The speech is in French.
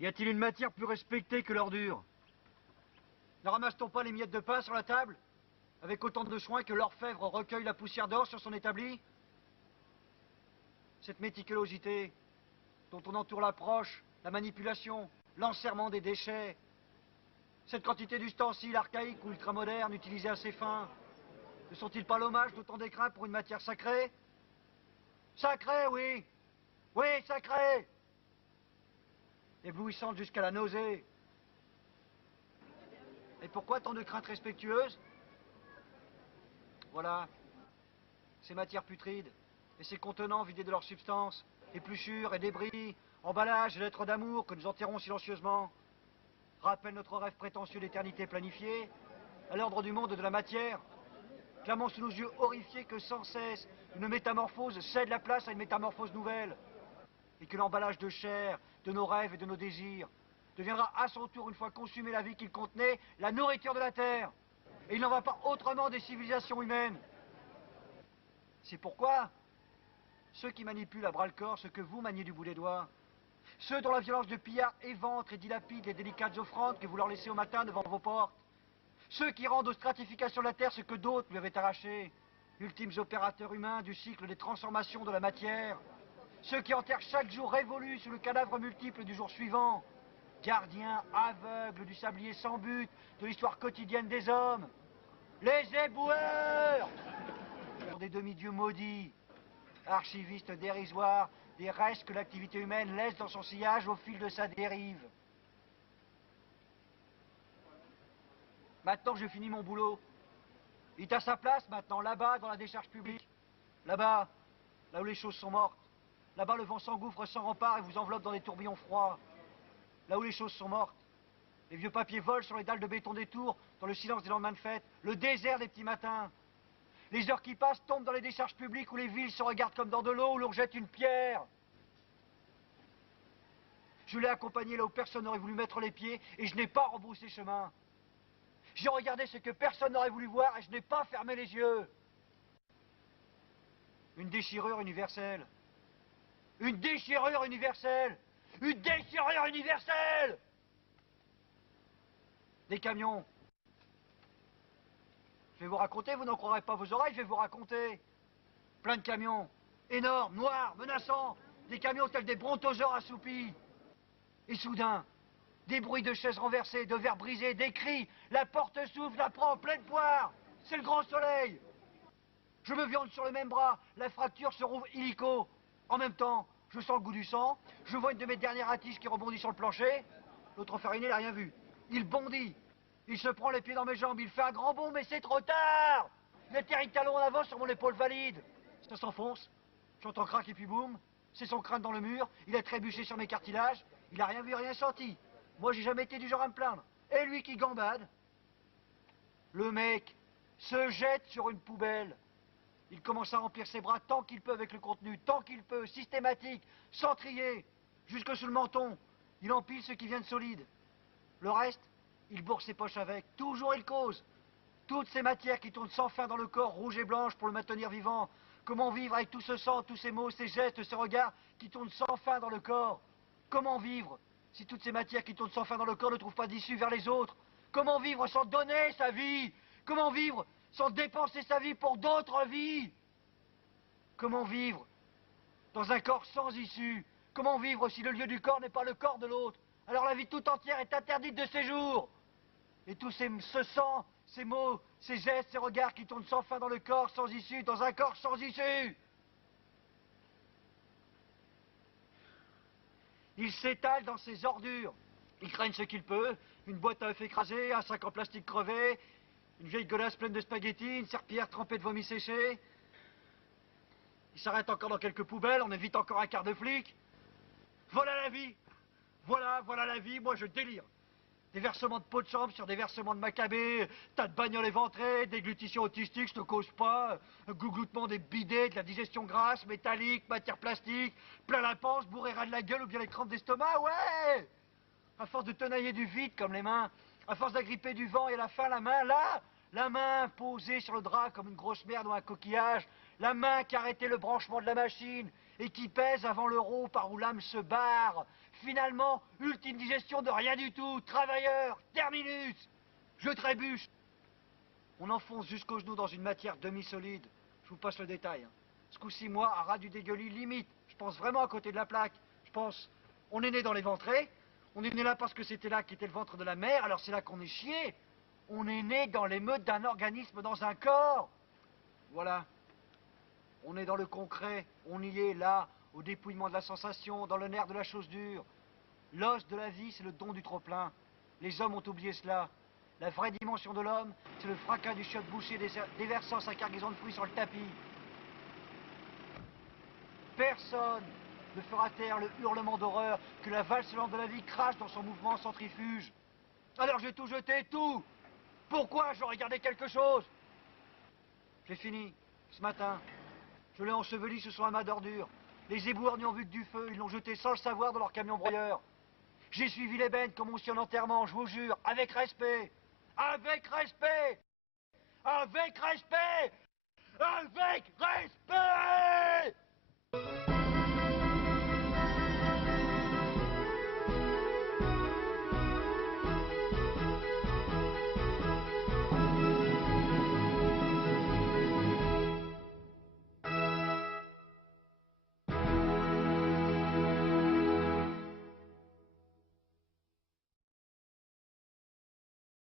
Y a-t-il une matière plus respectée que l'ordure? Ne ramasse-t-on pas les miettes de pain sur la table, avec autant de soin que l'orfèvre recueille la poussière d'or sur son établi? Cette méticulosité dont on entoure l'approche, la manipulation, l'enserrement des déchets, cette quantité d'ustensiles archaïques ou ultramodernes utilisés à ces fins, ne sont-ils pas l'hommage d'autant d'écrin pour une matière sacrée? Sacrée, oui! Oui, sacrée! Éblouissante jusqu'à la nausée. Et pourquoi tant de craintes respectueuses? Voilà, ces matières putrides, et ces contenants vidés de leur substance, épluchures et débris, emballages et lettres d'amour que nous enterrons silencieusement, rappellent notre rêve prétentieux d'éternité planifiée, à l'ordre du monde de la matière, clamant sous nos yeux horrifiés que sans cesse une métamorphose cède la place à une métamorphose nouvelle, et que l'emballage de chair, de nos rêves et de nos désirs, deviendra à son tour, une fois consumée la vie qu'il contenait, la nourriture de la terre. Et il n'en va pas autrement des civilisations humaines. C'est pourquoi ceux qui manipulent à bras-le-corps ce que vous maniez du bout des doigts, ceux dont la violence de pillard éventre et dilapide les délicates offrandes que vous leur laissez au matin devant vos portes, ceux qui rendent aux stratifications de la terre ce que d'autres lui avaient arraché, ultimes opérateurs humains du cycle des transformations de la matière, ceux qui enterrent chaque jour révolu sous le cadavre multiple du jour suivant, gardiens aveugles du sablier sans but de l'histoire quotidienne des hommes, les éboueurs des demi-dieux maudits, archivistes dérisoires des restes que l'activité humaine laisse dans son sillage au fil de sa dérive. Maintenant que j'ai fini mon boulot, il est à sa place maintenant, là-bas, dans la décharge publique. Là-bas, là où les choses sont mortes. Là-bas, le vent s'engouffre sans rempart et vous enveloppe dans des tourbillons froids. Là où les choses sont mortes. Les vieux papiers volent sur les dalles de béton des tours, dans le silence des lendemains de fête, le désert des petits matins. Les heures qui passent tombent dans les décharges publiques où les villes se regardent comme dans de l'eau, où l'on jette une pierre. Je l'ai accompagné là où personne n'aurait voulu mettre les pieds et je n'ai pas rebroussé chemin. J'ai regardé ce que personne n'aurait voulu voir et je n'ai pas fermé les yeux. Une déchirure universelle. Une déchirure universelle. Une déchirure universelle. Des camions. Je vais vous raconter, vous n'en croirez pas vos oreilles, je vais vous raconter. Plein de camions. Énormes, noirs, menaçants. Des camions tels des brontosaures assoupis. Et soudain, des bruits de chaises renversées, de verres brisés, des cris. La porte s'ouvre, je la prends en pleine poire. C'est le grand soleil. Je me viande sur le même bras, la fracture se rouvre illico. En même temps, je sens le goût du sang, je vois une de mes dernières attiches qui rebondit sur le plancher. L'autre fariné n'a rien vu. Il bondit, il se prend les pieds dans mes jambes, il fait un grand bond, mais c'est trop tard. Il atterrit de talon en avant sur mon épaule valide. Ça s'enfonce, j'entends crac et puis boum. C'est son crâne dans le mur, il a trébuché sur mes cartilages, il n'a rien vu, rien senti. Moi, j'ai jamais été du genre à me plaindre. Et lui qui gambade. Le mec se jette sur une poubelle. Il commence à remplir ses bras tant qu'il peut avec le contenu, tant qu'il peut, systématique, sans trier, jusque sous le menton. Il empile ce qui vient de solide. Le reste, il bourre ses poches avec. Toujours il cause. Toutes ces matières qui tournent sans fin dans le corps, rouge et blanche, pour le maintenir vivant. Comment vivre avec tout ce sang, tous ces mots, ces gestes, ces regards qui tournent sans fin dans le corps? Comment vivre si toutes ces matières qui tournent sans fin dans le corps ne trouvent pas d'issue vers les autres? Comment vivre sans donner sa vie? Comment vivre sans dépenser sa vie pour d'autres vies? Comment vivre dans un corps sans issue? Comment vivre si le lieu du corps n'est pas le corps de l'autre? Alors la vie tout entière est interdite de séjour. Et tout ce sang, ces mots, ces gestes, ces regards qui tournent sans fin dans le corps sans issue, dans un corps sans issue. Il s'étale dans ses ordures. Il craigne ce qu'il peut, une boîte à œufs écrasée, un sac en plastique crevé, une vieille godasse pleine de spaghettis, une serpillière trempée de vomi séché. Il s'arrête encore dans quelques poubelles, on évite encore un quart de flic. Voilà la vie. Voilà la vie, moi je délire. Des versements de peau de chambre sur des versements de macabé, tas de bagnoles éventrées, déglutition autistique, je te cause pas, gougloutement des bidets, de la digestion grasse, métallique, matière plastique, plein la panse, bourré ras de la gueule ou bien les crampes d'estomac, ouais. À force de tenailler du vide comme les mains, à force d'agripper du vent et à la fin la main, là, la main posée sur le drap comme une grosse merde ou un coquillage, la main qui a arrêté le branchement de la machine et qui pèse avant l'euro par où l'âme se barre, Finalement, ultime digestion de rien du tout. Travailleur, terminus. Je trébuche. On enfonce jusqu'au genou dans une matière demi-solide. Je vous passe le détail. Ce coup-ci, moi, à ras du dégueulis, limite. Je pense vraiment à côté de la plaque. Je pense, on est né dans l'éventré. On est né là parce que c'était là qu'était le ventre de la mère, alors c'est là qu'on est chié. On est né dans l'émeute d'un organisme dans un corps. Voilà. On est dans le concret. On y est, là, au dépouillement de la sensation, dans le nerf de la chose dure. L'os de la vie, c'est le don du trop-plein. Les hommes ont oublié cela. La vraie dimension de l'homme, c'est le fracas du chiotte bouché déversant sa cargaison de fruits sur le tapis. Personne ne fera taire le hurlement d'horreur que la valse lente de la vie crache dans son mouvement centrifuge. Alors j'ai tout jeté, tout. Pourquoi j'aurais gardé quelque chose? J'ai fini, ce matin. Je l'ai enseveli sous son amas d'ordures. Les éboueurs n'y ont vu que du feu, ils l'ont jeté sans le savoir dans leur camion broyeur. J'ai suivi l'ébène comme on suit un enterrement, je vous jure, avec respect. Avec respect. Avec respect. Avec respect.